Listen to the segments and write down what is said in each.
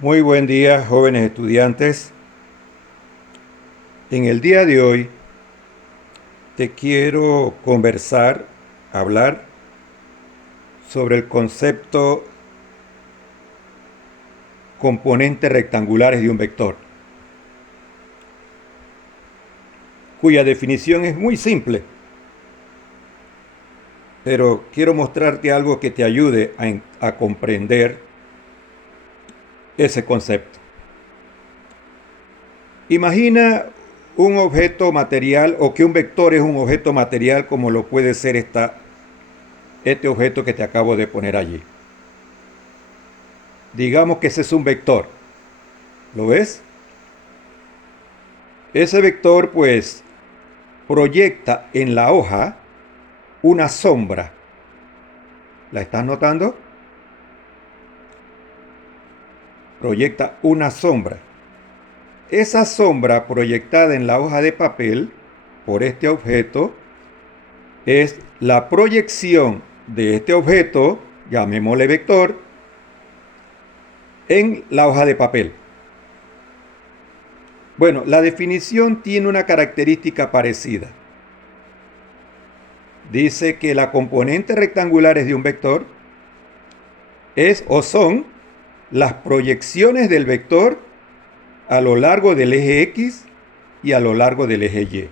Muy buen día, jóvenes estudiantes. En el día de hoy te quiero hablar sobre el concepto componentes rectangulares de un vector, cuya definición es muy simple, pero quiero mostrarte algo que te ayude a comprender ese concepto. Imagina un objeto material o que un vector es un objeto material como lo puede ser este objeto que te acabo de poner allí. Digamos que ese es un vector. ¿Lo ves? Ese vector pues proyecta en la hoja una sombra. ¿La estás notando? Proyecta una sombra. Esa sombra proyectada en la hoja de papel por este objeto es la proyección de este objeto, llamémosle vector, en la hoja de papel. Bueno, la definición tiene una característica parecida. Dice que las componentes rectangulares de un vector es o son las proyecciones del vector a lo largo del eje X y a lo largo del eje Y.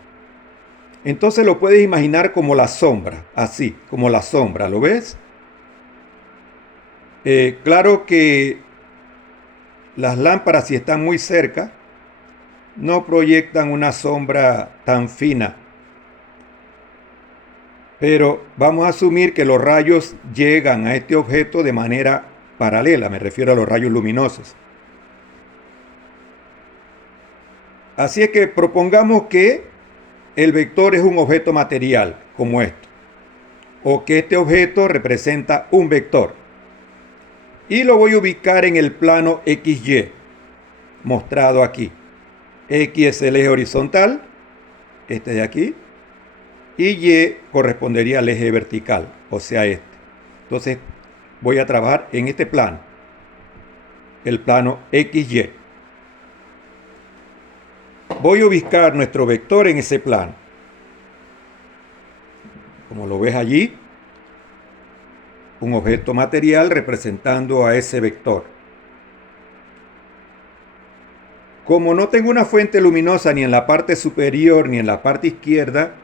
Entonces lo puedes imaginar como la sombra, así, como la sombra, ¿lo ves? Claro que las lámparas, si están muy cerca, no proyectan una sombra tan fina. Pero vamos a asumir que los rayos llegan a este objeto de manera paralela, me refiero a los rayos luminosos. Así es que propongamos que el vector es un objeto material, como esto, o que este objeto representa un vector. Y lo voy a ubicar en el plano XY, mostrado aquí. X es el eje horizontal, este de aquí, y Y correspondería al eje vertical, o sea este. Entonces voy a trabajar en este plano, el plano XY. Voy a ubicar nuestro vector en ese plano. Como lo ves allí, un objeto material representando a ese vector. Como no tengo una fuente luminosa ni en la parte superior ni en la parte izquierda,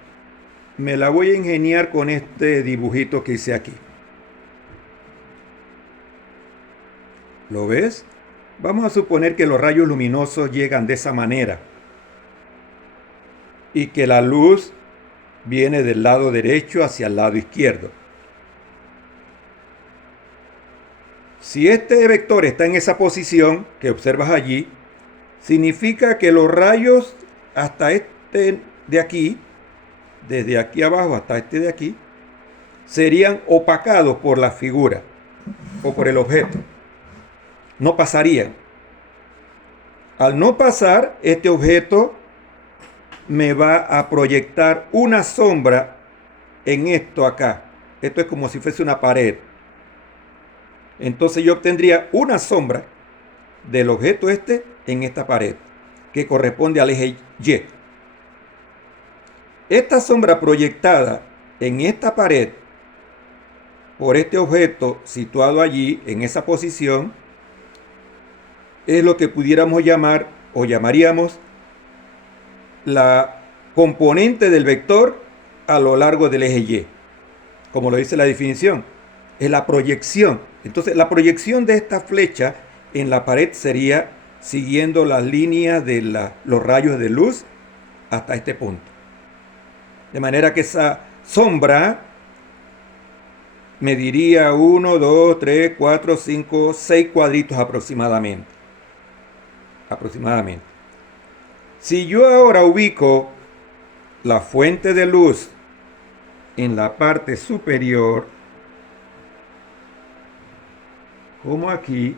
me la voy a ingeniar con este dibujito que hice aquí. ¿Lo ves? Vamos a suponer que los rayos luminosos llegan de esa manera y que la luz viene del lado derecho hacia el lado izquierdo. Si este vector está en esa posición que observas allí, significa que los rayos hasta este de aquí, desde aquí abajo hasta este de aquí, serían opacados por la figura o por el objeto. No pasarían. Al no pasar, este objeto me va a proyectar una sombra en esto acá. Esto es como si fuese una pared. Entonces yo obtendría una sombra del objeto este en esta pared, que corresponde al eje Y. Esta sombra proyectada en esta pared por este objeto situado allí en esa posición es lo que pudiéramos llamar o llamaríamos la componente del vector a lo largo del eje Y. Como lo dice la definición, es la proyección. Entonces la proyección de esta flecha en la pared sería siguiendo las líneas de los rayos de luz hasta este punto. De manera que esa sombra mediría 1, 2, 3, 4, 5, 6 cuadritos aproximadamente. Si yo ahora ubico la fuente de luz en la parte superior, como aquí,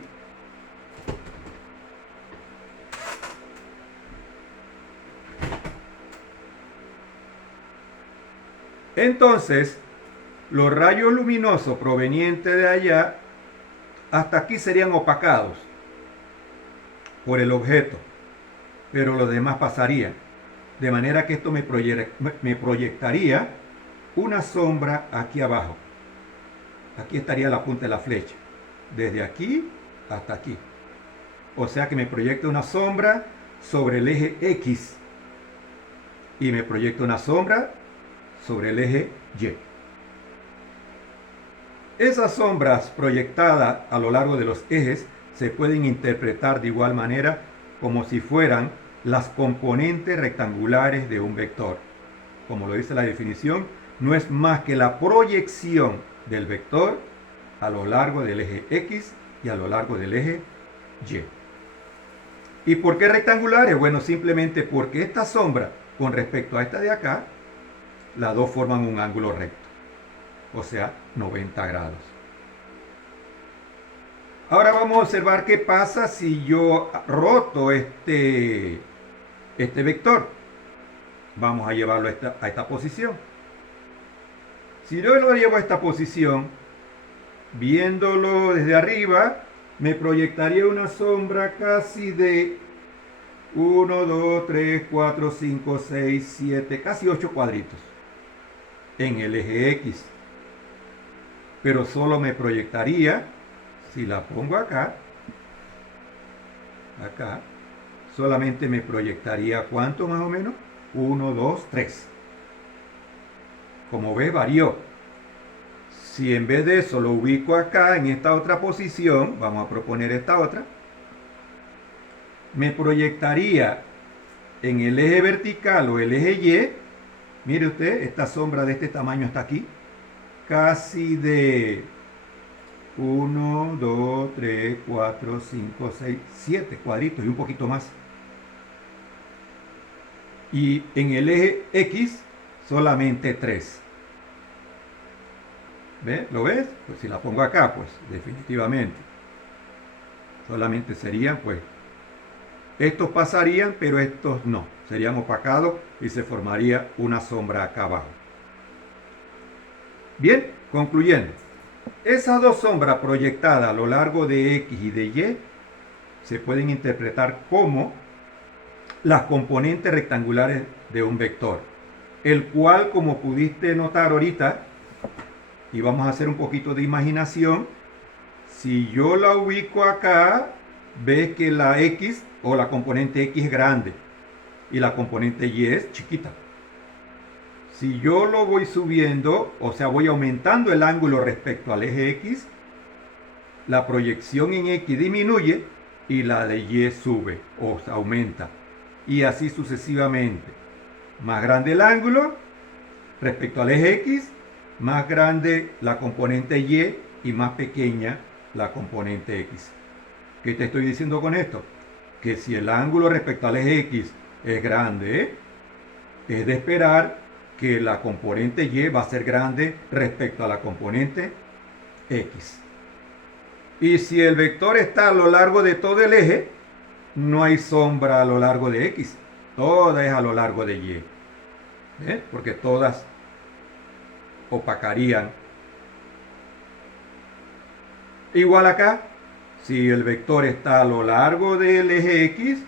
entonces los rayos luminosos provenientes de allá hasta aquí serían opacados. por el objeto, pero los demás pasarían. De manera que esto me proyectaría una sombra aquí abajo. Aquí estaría la punta de la flecha, desde aquí hasta aquí. O sea que me proyecta una sombra sobre el eje X y me proyecta una sombra sobre el eje Y. Esas sombras proyectadas a lo largo de los ejes se pueden interpretar de igual manera como si fueran las componentes rectangulares de un vector. Como lo dice la definición, no es más que la proyección del vector a lo largo del eje X y a lo largo del eje Y. ¿Y por qué rectangulares? Bueno, simplemente porque esta sombra con respecto a esta de acá, las dos forman un ángulo recto, o sea, 90 grados. Ahora vamos a observar qué pasa si yo roto este vector. Vamos a llevarlo a esta posición. Si yo lo llevo a esta posición, viéndolo desde arriba, me proyectaría una sombra casi de 1, 2, 3, 4, 5, 6, 7, casi 8 cuadritos en el eje X. Pero solo me proyectaría, si la pongo acá, solamente me proyectaría ¿cuánto más o menos? 1, 2, 3. Como ves, varió. Si en vez de eso lo ubico acá en esta otra posición, vamos a proponer esta otra, me proyectaría en el eje vertical o el eje Y, mire usted, esta sombra de este tamaño está aquí, casi de 1, 2, 3, 4, 5, 6, 7 cuadritos y un poquito más. Y en el eje X solamente 3. ¿Ve? ¿Lo ves? Pues si la pongo acá, pues definitivamente. Solamente serían, pues, estos pasarían, pero estos no. Serían opacados y se formaría una sombra acá abajo. Bien, concluyendo. Esas dos sombras proyectadas a lo largo de X y de Y se pueden interpretar como las componentes rectangulares de un vector, el cual, como pudiste notar ahorita, y vamos a hacer un poquito de imaginación, si yo la ubico acá, ves que la X o la componente X es grande y la componente Y es chiquita. Si yo lo voy subiendo, o sea, voy aumentando el ángulo respecto al eje X, la proyección en X disminuye y la de Y sube o aumenta. Y así sucesivamente. Más grande el ángulo respecto al eje X, más grande la componente Y y más pequeña la componente X. ¿Qué te estoy diciendo con esto? Que si el ángulo respecto al eje X es grande, es de esperar que la componente Y va a ser grande respecto a la componente X. Y si el vector está a lo largo de todo el eje, no hay sombra a lo largo de X, toda es a lo largo de Y. ¿Eh? Porque todas opacarían. Igual acá, si el vector está a lo largo del eje X,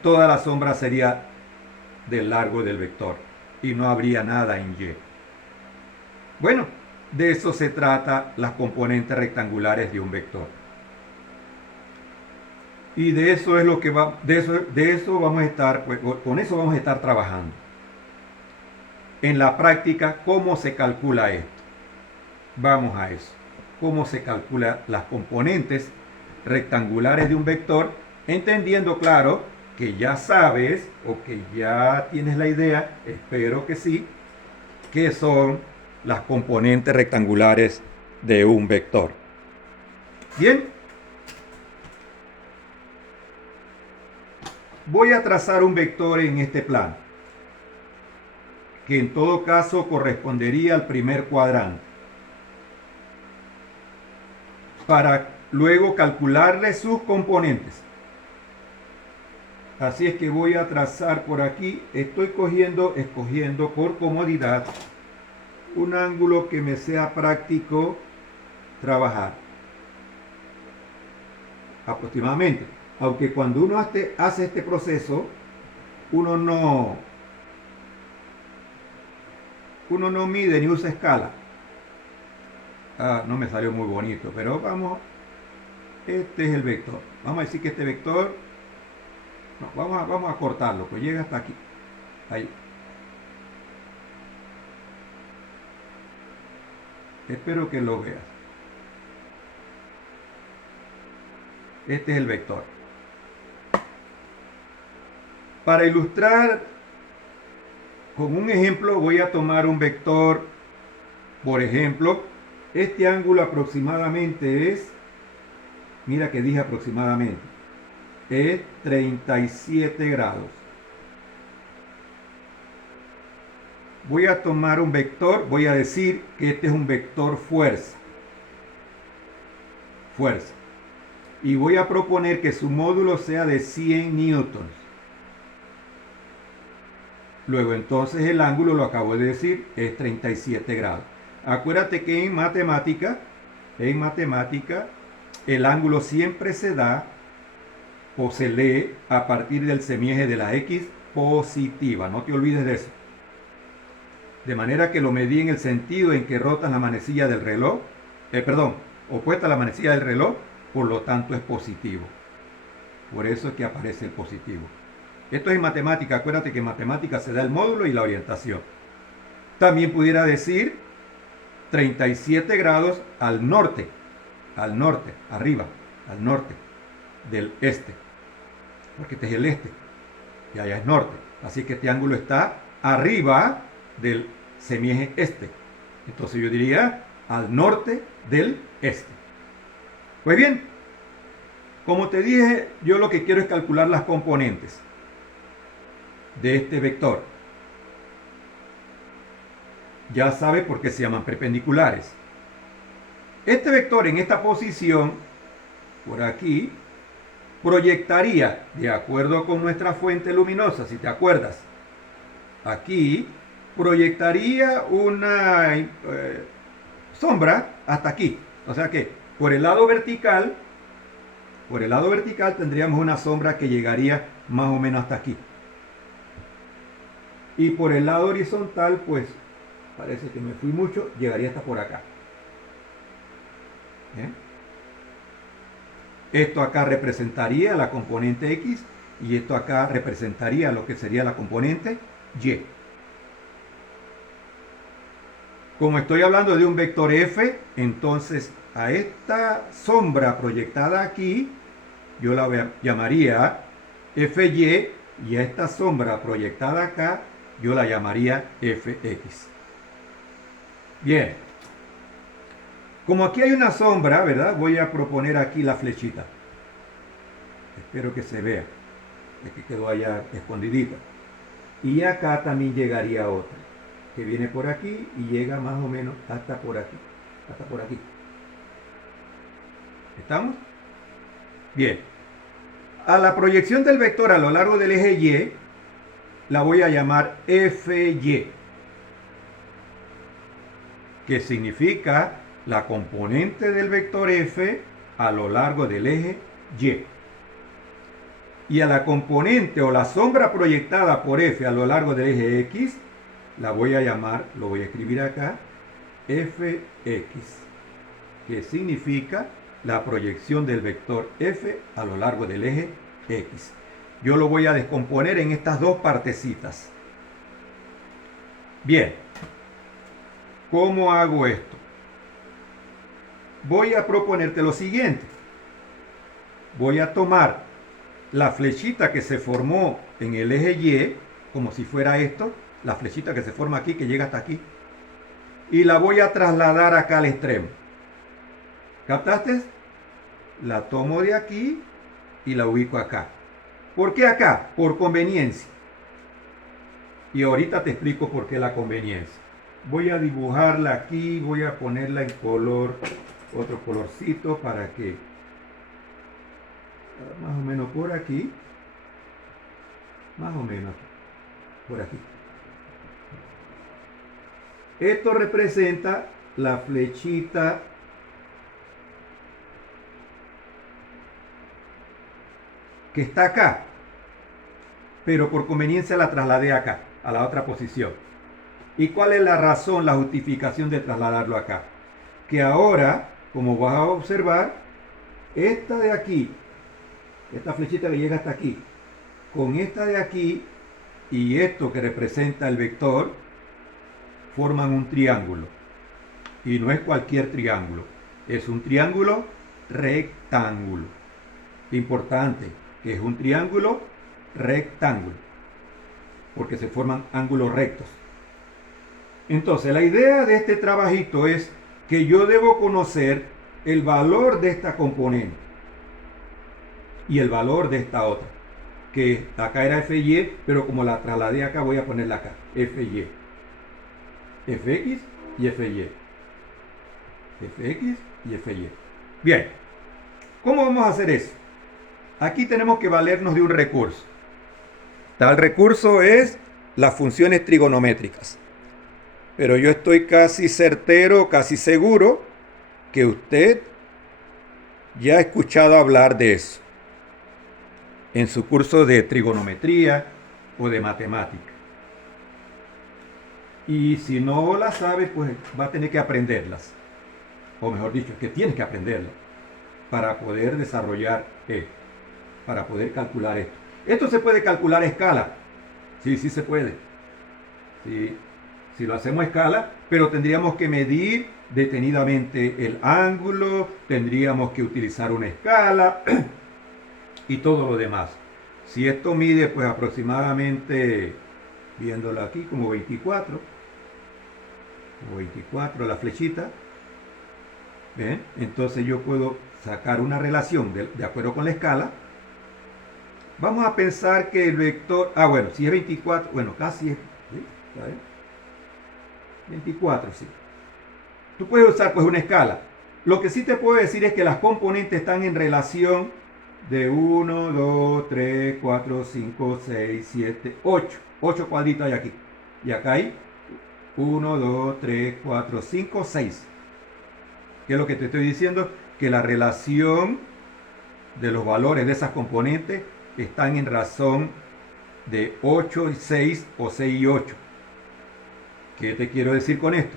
toda la sombra sería del largo del vector y no habría nada en Y. Bueno, de eso se trata las componentes rectangulares de un vector. Y de eso es lo que de eso vamos a estar, pues, con eso vamos a estar trabajando. En la práctica, ¿cómo se calcula esto? Vamos a eso. ¿Cómo se calcula las componentes rectangulares de un vector? Entendiendo, claro, que ya sabes o que ya tienes la idea, espero que sí, qué son las componentes rectangulares de un vector. Bien. Voy a trazar un vector en este plano, que en todo caso correspondería al primer cuadrante, para luego calcularle sus componentes. Así es que voy a trazar por aquí, estoy escogiendo por comodidad un ángulo que me sea práctico trabajar. Aproximadamente Aunque cuando uno hace este proceso, uno no mide ni usa escala. No me salió muy bonito, pero vamos, este es el vector. Vamos a decir que este vector, no, vamos a cortarlo, pues llega hasta aquí. Ahí. Espero que lo veas. Este es el vector. Para ilustrar con un ejemplo voy a tomar un vector. Por ejemplo, este ángulo aproximadamente es, mira que dije aproximadamente, es 37 grados. Voy a tomar un vector, voy a decir que este es un vector fuerza. Fuerza. Y voy a proponer que su módulo sea de 100 newtons. Luego entonces el ángulo, lo acabo de decir, es 37 grados. Acuérdate que en matemática, el ángulo siempre se da o se lee a partir del semieje de la X positiva. No te olvides de eso. De manera que lo medí en el sentido en que rotas la manecilla del reloj, opuesta a la manecilla del reloj, por lo tanto es positivo. Por eso es que aparece el positivo. Esto es en matemática. Acuérdate que en matemática se da el módulo y la orientación. También pudiera decir 37 grados al norte, arriba, al norte del este, porque este es el este y allá es norte, así que este ángulo está arriba del semieje este, entonces yo diría al norte del este. Pues bien, como te dije, yo lo que quiero es calcular las componentes de este vector. Ya sabes por qué se llaman perpendiculares. Este vector en esta posición, por aquí, proyectaría, de acuerdo con nuestra fuente luminosa, si te acuerdas, aquí proyectaría una sombra hasta aquí. O sea que por el lado vertical tendríamos una sombra que llegaría más o menos hasta aquí. Y por el lado horizontal, pues parece que me fui mucho, llegaría hasta por acá. ¿Bien? Esto acá representaría la componente X y esto acá representaría lo que sería la componente Y. Como estoy hablando de un vector F, entonces a esta sombra proyectada aquí, yo la llamaría FY, y a esta sombra proyectada acá, yo la llamaría FX. Bien. Como aquí hay una sombra, ¿verdad? Voy a proponer aquí la flechita. Espero que se vea. Es que quedó allá escondidita. Y acá también llegaría otra, que viene por aquí y llega más o menos hasta por aquí. Hasta por aquí. ¿Estamos? Bien. A la proyección del vector a lo largo del eje Y, la voy a llamar FY, que significa la componente del vector F a lo largo del eje Y. Y a la componente o la sombra proyectada por F a lo largo del eje X, la voy a llamar, lo voy a escribir acá, Fx, que significa la proyección del vector F a lo largo del eje X. Yo lo voy a descomponer en estas dos partecitas. Bien, ¿cómo hago esto? Voy a proponerte lo siguiente. Voy a tomar la flechita que se formó en el eje Y, como si fuera esto, la flechita que se forma aquí, que llega hasta aquí, y la voy a trasladar acá al extremo. ¿Captaste? La tomo de aquí y la ubico acá. ¿Por qué acá? Por conveniencia. Y ahorita te explico por qué la conveniencia. Voy a dibujarla aquí, voy a ponerla en color, otro colorcito para que más o menos por aquí, más o menos por aquí. Esto representa la flechita que está acá, pero por conveniencia la trasladé acá, a la otra posición. ¿Y cuál es la razón, la justificación de trasladarlo acá? Que ahora, como vas a observar, esta de aquí, esta flechita que llega hasta aquí, con esta de aquí y esto que representa el vector, forman un triángulo. Y no es cualquier triángulo, es un triángulo rectángulo. Importante, que es un triángulo rectángulo, porque se forman ángulos rectos. Entonces, la idea de este trabajito es que yo debo conocer el valor de esta componente y el valor de esta otra, que acá era FY, pero como la trasladé acá voy a ponerla acá, FY, FX y FY, FX y FY. Bien, ¿cómo vamos a hacer eso? Aquí tenemos que valernos de un recurso. Tal recurso es las funciones trigonométricas. Pero yo estoy casi certero, casi seguro que usted ya ha escuchado hablar de eso en su curso de trigonometría o de matemática. Y si no las sabe, pues va a tener que aprenderlas. O mejor dicho, que tiene que aprenderlas para poder desarrollar esto, para poder calcular esto. Esto se puede calcular a escala. Sí, sí se puede. Sí, si lo hacemos a escala, pero tendríamos que medir detenidamente el ángulo, tendríamos que utilizar una escala y todo lo demás. Si esto mide pues aproximadamente, viéndolo aquí, como 24 la flechita, ¿ven? Entonces yo puedo sacar una relación de acuerdo con la escala. Vamos a pensar que el vector, bueno, si es 24, bueno, casi es, ¿sí? 24, sí. Tú puedes usar pues una escala. Lo que sí te puedo decir es que las componentes están en relación de 1, 2, 3, 4, 5, 6, 7, 8. 8 cuadritos hay aquí. Y acá hay 1, 2, 3, 4, 5, 6. ¿Qué es lo que te estoy diciendo? Que la relación de los valores de esas componentes están en razón de 8 y 6 o 6 y 8. ¿Qué te quiero decir con esto?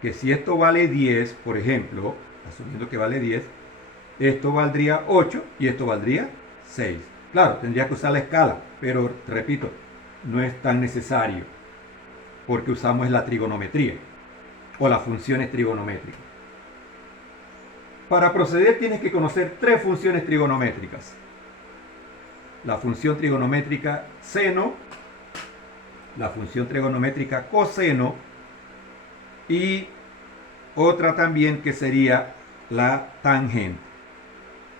Que si esto vale 10, por ejemplo, asumiendo que vale 10, esto valdría 8 y esto valdría 6. Claro, tendría que usar la escala, pero repito, no es tan necesario porque usamos la trigonometría o las funciones trigonométricas. Para proceder tienes que conocer tres funciones trigonométricas. La función trigonométrica seno, la función trigonométrica coseno y otra también que sería la tangente.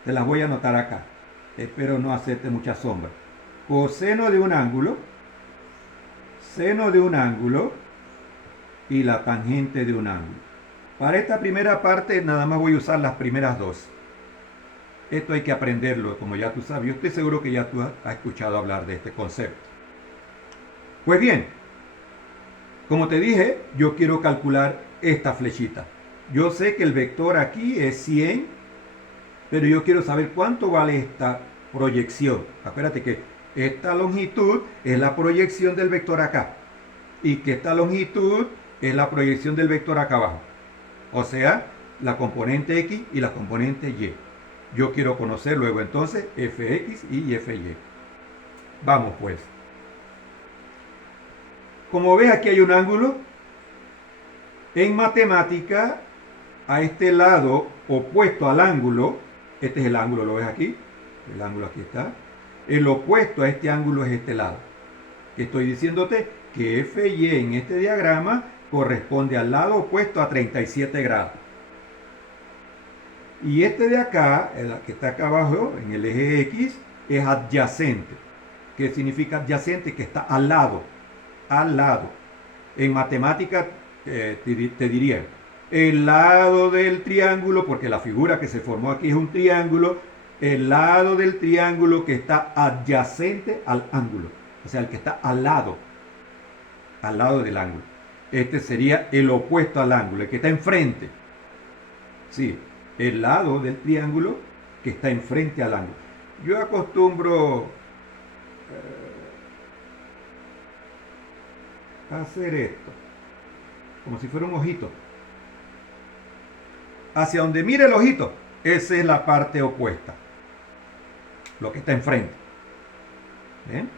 Te las voy a anotar acá. Espero no hacerte mucha sombra. Coseno de un ángulo, seno de un ángulo y la tangente de un ángulo. Para esta primera parte nada más voy a usar las primeras dos. Esto hay que aprenderlo, como ya tú sabes. Yo estoy seguro que ya tú has escuchado hablar de este concepto. Pues bien, como te dije, yo quiero calcular esta flechita. Yo sé que el vector aquí es 100, pero yo quiero saber cuánto vale esta proyección. Acuérdate que esta longitud es la proyección del vector acá y que esta longitud es la proyección del vector acá abajo. O sea, la componente X y la componente Y. Yo quiero conocer luego entonces Fx y Fy. Vamos pues. Como ves, aquí hay un ángulo. En matemática, a este lado opuesto al ángulo, este es el ángulo, ¿lo ves aquí? El ángulo aquí está. El opuesto a este ángulo es este lado. Estoy diciéndote que Fy en este diagrama corresponde al lado opuesto a 37 grados. Y este de acá, el que está acá abajo, en el eje X, es adyacente. ¿Qué significa adyacente? Que está al lado. Al lado. En matemática te diría el lado del triángulo, porque la figura que se formó aquí es un triángulo, el lado del triángulo que está adyacente al ángulo. O sea, el que está al lado del ángulo. Este sería el opuesto al ángulo, el que está enfrente. Sí, el lado del triángulo que está enfrente al ángulo. yo acostumbro a hacer esto, como si fuera un ojito. Hacia donde mire el ojito, esa es la parte opuesta, lo que está enfrente. ¿Ven?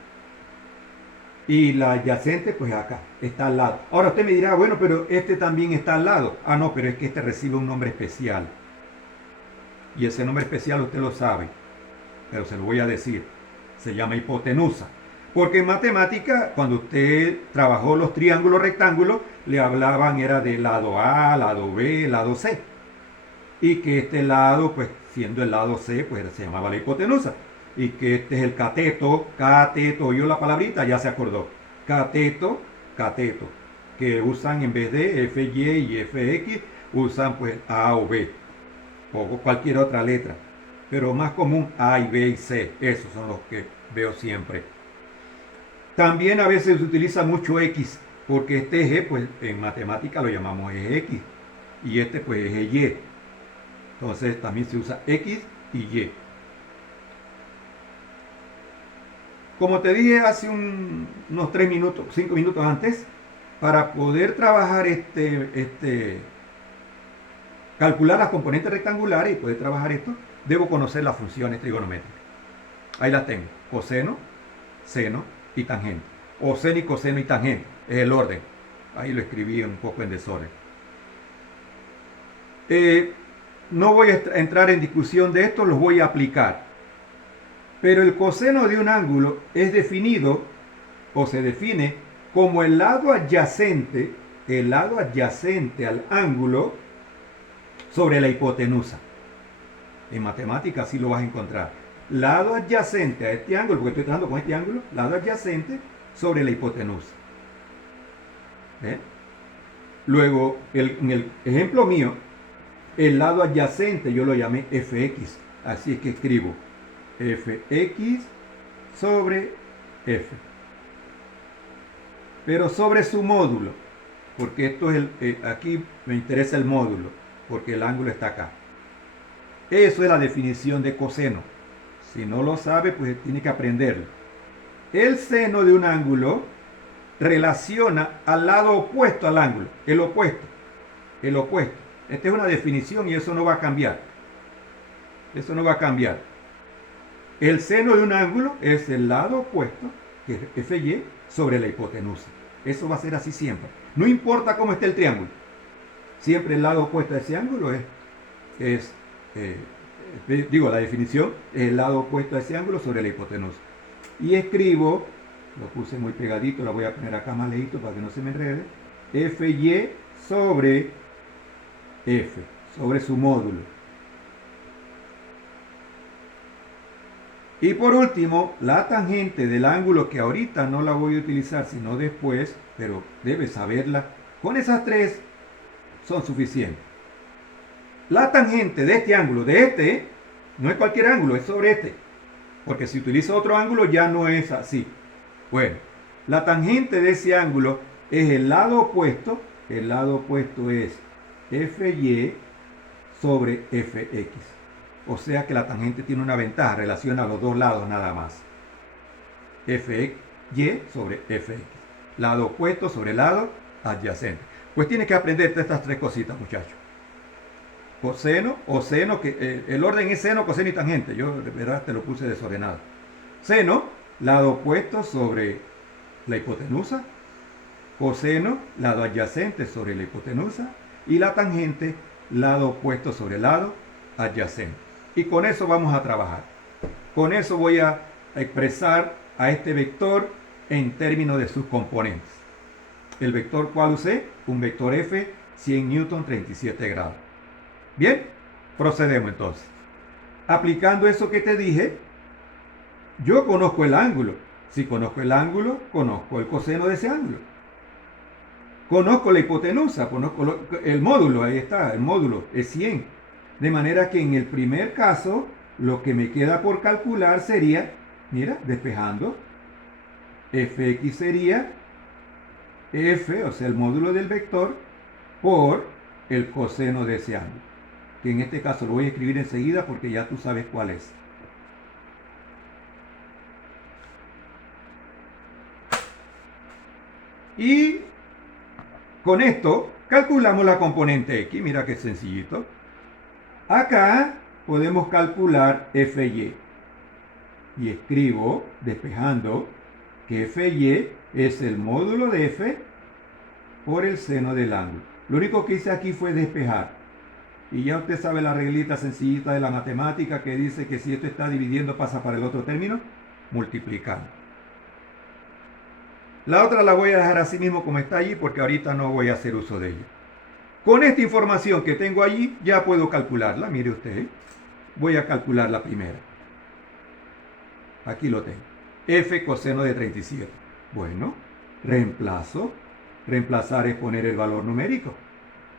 Y la adyacente, pues acá, está al lado. Ahora usted me dirá, bueno, pero este también está al lado. Ah, no, pero es que este recibe un nombre especial. Y ese nombre especial usted lo sabe, pero se lo voy a decir. Se llama hipotenusa. Porque en matemática, cuando usted trabajó los triángulos rectángulos, le hablaban era de lado A, lado B, lado C. Y que este lado, pues siendo el lado C, pues se llamaba la hipotenusa. Y que este es el cateto, oyó la palabrita, ya se acordó. Cateto, cateto. Que usan en vez de FY y FX, usan pues A o B. O cualquier otra letra. Pero más común A y B y C. Esos son los que veo siempre. También a veces se utiliza mucho X, porque este eje, pues en matemática lo llamamos eje X. Y este pues eje Y. Entonces también se usa X y Y. Como te dije hace unos 3 minutos, 5 minutos antes, para poder trabajar calcular las componentes rectangulares y poder trabajar esto, debo conocer las funciones trigonométricas. Ahí las tengo: coseno, seno y tangente. O seno y coseno y tangente. Es el orden. Ahí lo escribí un poco en desorden. No voy a entrar en discusión de esto, los voy a aplicar. Pero el coseno de un ángulo es definido o se define como el lado adyacente al ángulo sobre la hipotenusa. En matemáticas sí lo vas a encontrar. Lado adyacente a este ángulo, porque estoy trabajando con este ángulo, lado adyacente sobre la hipotenusa. ¿Eh? Luego, en el ejemplo mío, el lado adyacente yo lo llamé fx. Así es que escribo fx sobre f. Pero sobre su módulo, porque esto es aquí me interesa el módulo, porque el ángulo está acá. Eso es la definición de coseno. Si no lo sabe, pues tiene que aprenderlo. El seno de un ángulo relaciona al lado opuesto al ángulo, el opuesto. Esta es una definición y eso no va a cambiar. Eso no va a cambiar. El seno de un ángulo es el lado opuesto, que es FY, sobre la hipotenusa. Eso va a ser así siempre. No importa cómo esté el triángulo. Siempre el lado opuesto a ese ángulo la definición es el lado opuesto a ese ángulo sobre la hipotenusa. Y escribo, lo puse muy pegadito, lo voy a poner acá más lejito para que no se me enrede, FY sobre F, sobre su módulo. Y por último, la tangente del ángulo, que ahorita no la voy a utilizar sino después, pero debes saberla. Con esas tres son suficientes. La tangente de este ángulo, no es cualquier ángulo, es sobre este. Porque si utilizo otro ángulo ya no es así. Bueno, la tangente de ese ángulo es el lado opuesto. El lado opuesto es FY sobre FX. O sea que la tangente tiene una ventaja, relaciona a los dos lados nada más. FY sobre FX. Lado opuesto sobre lado adyacente. Pues tienes que aprender estas tres cositas, muchachos. Coseno o seno, que el orden es seno, coseno y tangente. Yo de verdad te lo puse desordenado. Seno, lado opuesto sobre la hipotenusa. Coseno, lado adyacente sobre la hipotenusa. Y la tangente, lado opuesto sobre lado adyacente. Y con eso vamos a trabajar. Con eso voy a expresar a este vector en términos de sus componentes. El vector cual usé, un vector F, 100 newton, 37 grados. Bien, procedemos entonces. Aplicando eso que te dije, yo conozco el ángulo. Si conozco el ángulo, conozco el coseno de ese ángulo. Conozco la hipotenusa, conozco el módulo, ahí está, el módulo es 100. De manera que en el primer caso, lo que me queda por calcular sería, mira, despejando, fx sería f, o sea, el módulo del vector, por el coseno de ese ángulo. Que en este caso lo voy a escribir enseguida porque ya tú sabes cuál es. Y con esto calculamos la componente X. Mira qué sencillito. Acá podemos calcular FY. Y escribo, despejando, que FY es el módulo de F por el seno del ángulo. Lo único que hice aquí fue despejar. Y ya usted sabe la reglita sencillita de la matemática que dice que si esto está dividiendo pasa para el otro término, multiplicando. La otra la voy a dejar así mismo como está allí porque ahorita no voy a hacer uso de ella. Con esta información que tengo allí ya puedo calcularla. Mire usted, voy a calcular la primera. Aquí lo tengo. F coseno de 37. Bueno, reemplazo. Reemplazar es poner el valor numérico.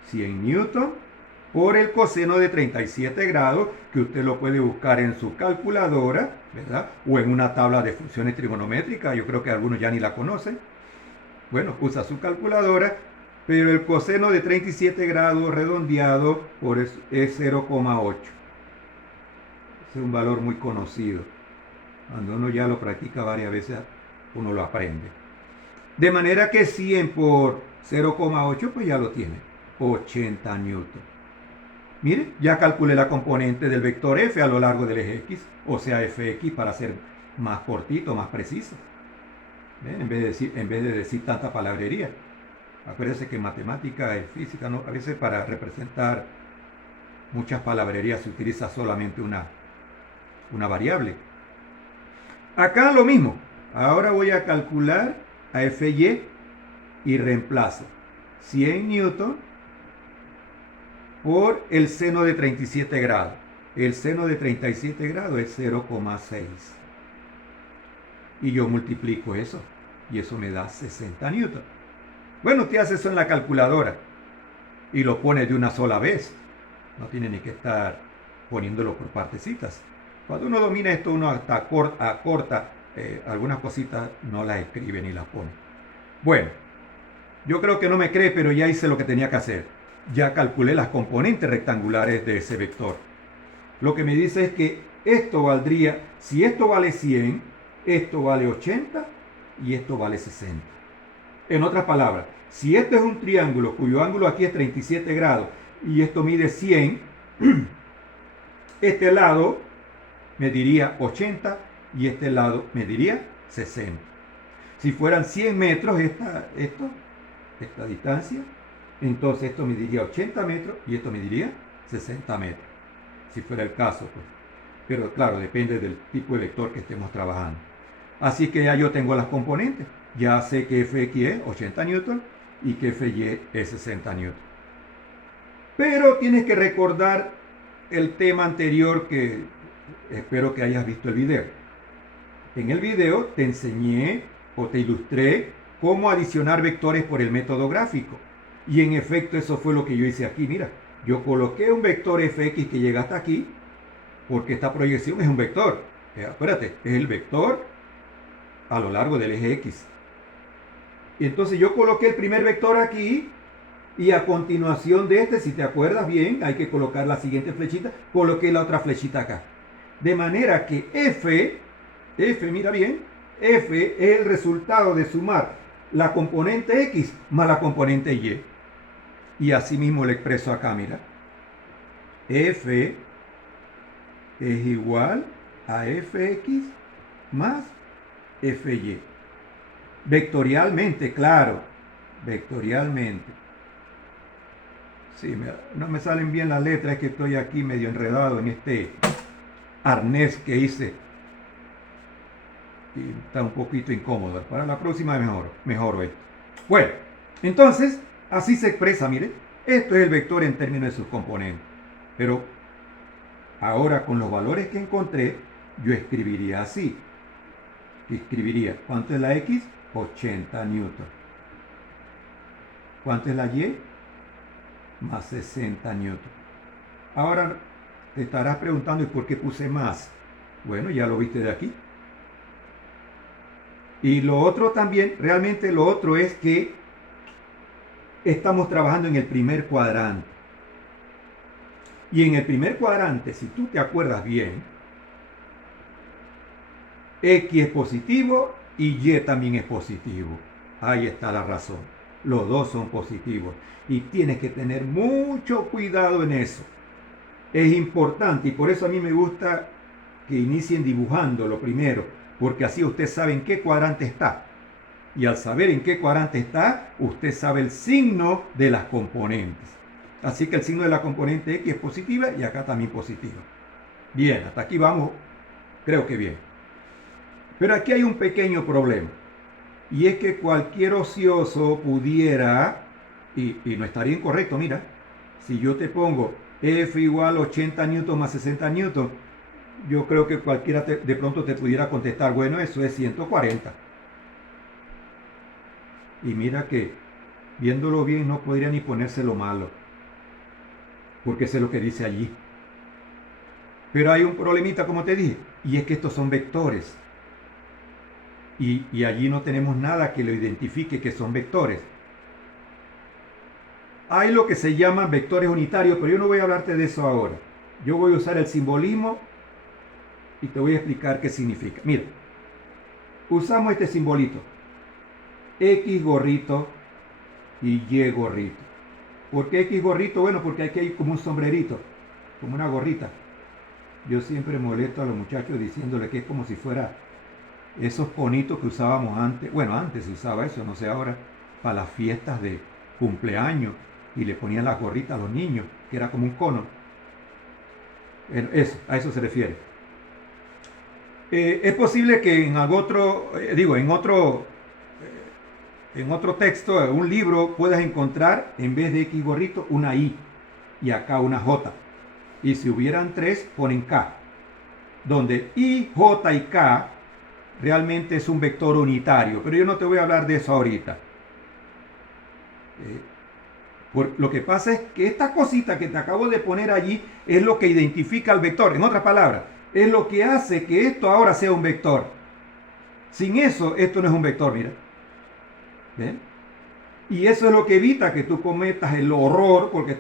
100 newton por el coseno de 37 grados, que usted lo puede buscar en su calculadora, ¿verdad? O en una tabla de funciones trigonométricas. Yo creo que algunos ya ni la conocen. Bueno, usa su calculadora, pero el coseno de 37 grados redondeado por es 0,8. Es un valor muy conocido. Cuando uno ya lo practica varias veces, uno lo aprende. De manera que 100 por 0,8, pues ya lo tiene. 80 newton. Mire, ya calculé la componente del vector F a lo largo del eje X, o sea, Fx para ser más cortito, más preciso. ¿Ven? En vez de decir tanta palabrería. Acuérdense que en matemática y física, ¿no? A veces para representar muchas palabrerías se utiliza solamente una variable. Acá lo mismo. Ahora voy a calcular a Fy y reemplazo 100 newton por el seno de 37 grados. El seno de 37 grados es 0,6. Y yo multiplico eso. Y eso me da 60 newton. Bueno, usted hace eso en la calculadora. Y lo pone de una sola vez. No tiene ni que estar poniéndolo por partecitas. Cuando uno domina esto, uno hasta acorta algunas cositas, no las escribe ni las pone. Bueno, yo creo que no me cree, pero ya hice lo que tenía que hacer. Ya calculé las componentes rectangulares de ese vector. Lo que me dice es que esto valdría, si esto vale 100, esto vale 80 y esto vale 60. En otras palabras, si este es un triángulo cuyo ángulo aquí es 37 grados y esto mide 100, este lado mediría 80 y este lado mediría 60. Si fueran 100 metros esta distancia, entonces esto mediría 80 metros y esto mediría 60 metros. Si fuera el caso, pues. Pero claro, depende del tipo de vector que estemos trabajando. Así que ya yo tengo las componentes. Ya sé que Fx es 80 newton y que Fy es 60 newton. Pero tienes que recordar el tema anterior que espero que hayas visto el video. En el video te enseñé o te ilustré cómo adicionar vectores por el método gráfico. Y en efecto eso fue lo que yo hice aquí. Mira, yo coloqué un vector fx que llega hasta aquí porque esta proyección es un vector. Acuérdate, es el vector a lo largo del eje X. Y entonces yo coloqué el primer vector aquí y a continuación de este, si te acuerdas bien, hay que colocar la siguiente flechita, coloqué la otra flechita acá. De manera que F, mira bien, F es el resultado de sumar la componente X más la componente Y. Y así mismo le expreso acá, mira. F es igual a Fx más Fy. Vectorialmente, claro. Vectorialmente. Sí, no me salen bien las letras, es que estoy aquí medio enredado en este arnés que hice. Y está un poquito incómodo. Para la próxima mejor esto. Bueno, entonces, así se expresa, mire. Esto es el vector en términos de sus componentes. Pero ahora con los valores que encontré, yo escribiría así. Escribiría, ¿cuánto es la X? 80 newton. ¿Cuánto es la Y? Más 60 newton. Ahora te estarás preguntando, ¿y por qué puse más? Bueno, ya lo viste de aquí. Y lo otro también, realmente lo otro es que estamos trabajando en el primer cuadrante. Y en el primer cuadrante, si tú te acuerdas bien, X es positivo y Y también es positivo. Ahí está la razón. Los dos son positivos. Y tienes que tener mucho cuidado en eso. Es importante y por eso a mí me gusta que inicien dibujando lo primero, porque así usted sabe en qué cuadrante está. Y al saber en qué cuadrante está, usted sabe el signo de las componentes. Así que el signo de la componente X es positiva y acá también positiva. Bien, hasta aquí vamos, creo que bien. Pero aquí hay un pequeño problema. Y es que cualquier ocioso pudiera, y no estaría incorrecto, mira, si yo te pongo F igual 80 newton más 60 newton, yo creo que cualquiera de pronto te pudiera contestar, bueno, eso es 140. Y mira que, viéndolo bien, no podría ni ponerse lo malo, porque eso es lo que dice allí. Pero hay un problemita, como te dije, y es que estos son vectores. Y allí no tenemos nada que lo identifique que son vectores. Hay lo que se llaman vectores unitarios, pero yo no voy a hablarte de eso ahora. Yo voy a usar el simbolismo y te voy a explicar qué significa. Mira, usamos este simbolito. X gorrito y Y gorrito. ¿Por qué X gorrito? Bueno, porque aquí hay como un sombrerito, como una gorrita. Yo siempre molesto a los muchachos diciéndole que es como si fuera esos conitos que usábamos antes. Bueno, antes se usaba eso, no sé ahora, para las fiestas de cumpleaños. Y le ponían las gorritas a los niños, que era como un cono. Eso, a eso se refiere. Es posible que en algún otro, en otro texto, un libro, puedas encontrar en vez de X gorrito una I y acá una J. Y si hubieran tres, ponen K. Donde I, J y K realmente es un vector unitario. Pero yo no te voy a hablar de eso ahorita. Lo que pasa es que esta cosita que te acabo de poner allí es lo que identifica al vector. En otras palabras, es lo que hace que esto ahora sea un vector. Sin eso, esto no es un vector, mira. ¿Ven? Y eso es lo que evita que tú cometas el horror, porque